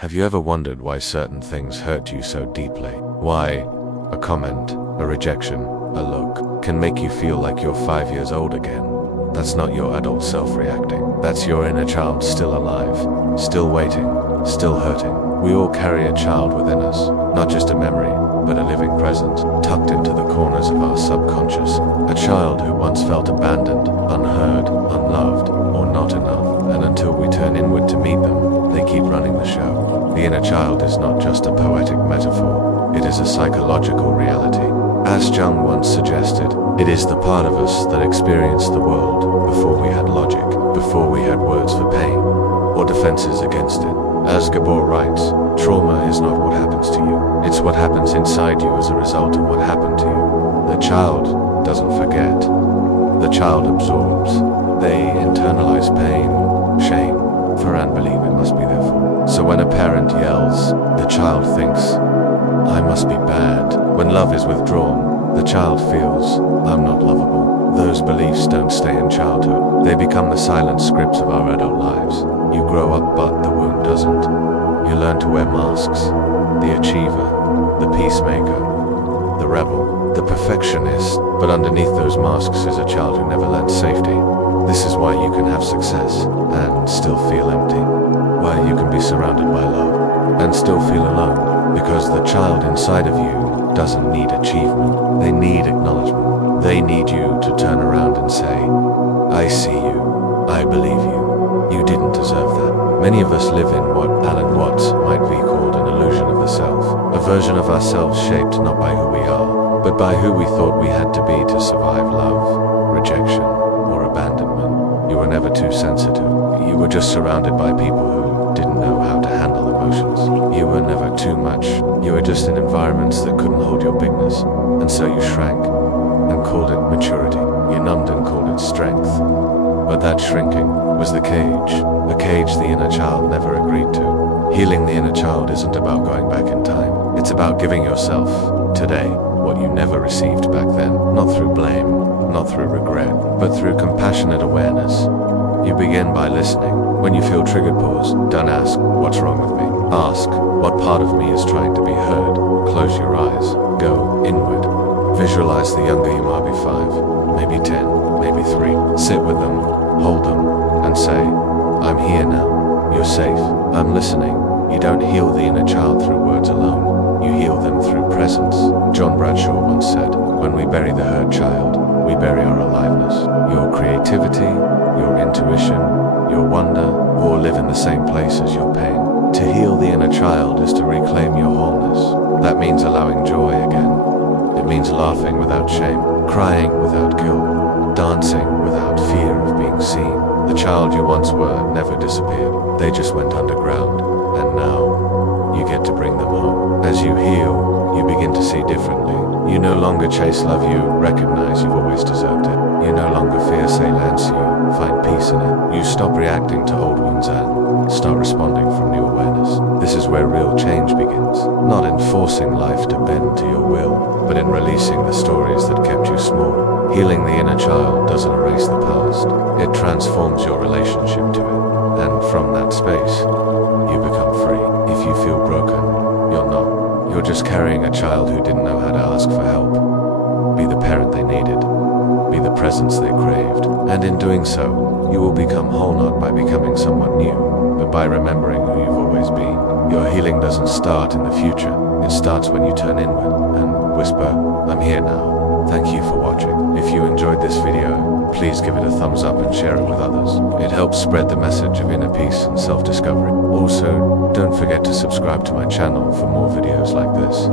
Have you ever wondered why certain things hurt you so deeply? Why a comment, a rejection, a look can make you feel like you're 5 years old again? That's not your adult self reacting. That's your inner child still alive, still waiting, still hurting. We all carry a child within us, not just a memory, but a living present, tucked into the corners of our subconscious. A child who once felt abandoned, unheard, unloved, or not enough. And until we turn inward to meet them, they keep running the show. The inner child is not just a poetic metaphor, it is a psychological reality. As Jung once suggested, it is the part of us that experienced the world before we had logic, before we had words for pain, or defenses against it. As Gabor writes, trauma is not what happens to you, it's what happens inside you as a result of what happened to you. The child doesn't forget, the child absorbs. They internalize pain, shame, fear, and believe it must be their fault. So when a parent yells, the child thinks, I must be bad. When love is withdrawn, the child feels, I'm not lovable. Those beliefs don't stay in childhood. They become the silent scripts of our adult lives. You grow up, but the wound doesn't. You learn to wear masks. The achiever, the peacemaker, the rebel, the perfectionist. But underneath those masks is a child who never learned safety. This is why you can have success and still feel empty. Why you can be surrounded by love and still feel alone. Because the child inside of you doesn't need achievement. They need acknowledgement. They need you to turn around and say, I see you. I believe you. You didn't deserve that. Many of us live in what Alan Watts might be called an illusion of the self. A version of ourselves shaped not by who we are, but by who we thought we had to be to survive love, rejection, or abandonment. You were never too sensitive. You were just surrounded by people who didn't know how to handle emotions. You were never too much. You were just in environments that couldn't hold your bigness. And so you shrank and called it maturity. You numbed and called it strength. But that shrinking was the cage the inner child never agreed to. Healing the inner child isn't about going back in time. It's about giving yourself, today, what you never received back then. Not through blame, not through regret, but through compassionate awareness. You begin by listening. When you feel triggered, pause. Don't ask, what's wrong with me? Ask, what part of me is trying to be heard? Close your eyes. Go inward. Visualize the younger you might be 5, maybe 10, maybe 3. Sit with them, hold them, and say, I'm here now. You're safe. I'm listening. You don't heal the inner child through words alone. You heal them through presence. Bradshaw once said, when we bury the hurt child, we bury our aliveness. Your creativity, your intuition, your wonder, all live in the same place as your pain. To heal the inner child is to reclaim your wholeness. That means allowing joy again. It means laughing without shame, crying without guilt, dancing without fear of being seen. The child you once were never disappeared. They just went underground, and now you get to bring them home. As you heal, you begin to see differently. You no longer chase love, you recognize you've always deserved it. You no longer fear silence, you find peace in it. You stop reacting to old wounds and start responding from new awareness. This is where real change begins. Not in forcing life to bend to your will, but in releasing the stories that kept you small. Healing the inner child doesn't erase the past. It transforms your relationship to it. And from that space, you become free. If you feel broken, you're not. You're just carrying a child who didn't know how to ask for help. Be the parent they needed. Be the presence they craved. And in doing so, you will become whole not by becoming someone new, but by remembering who you've always been. Your healing doesn't start in the future. It starts when you turn inward and whisper, I'm here now. Thank you for watching. If you enjoyed this video, please give it a thumbs up and share it with others. It helps spread the message of inner peace and self-discovery. Also, don't forget to subscribe to my channel for more videos like this.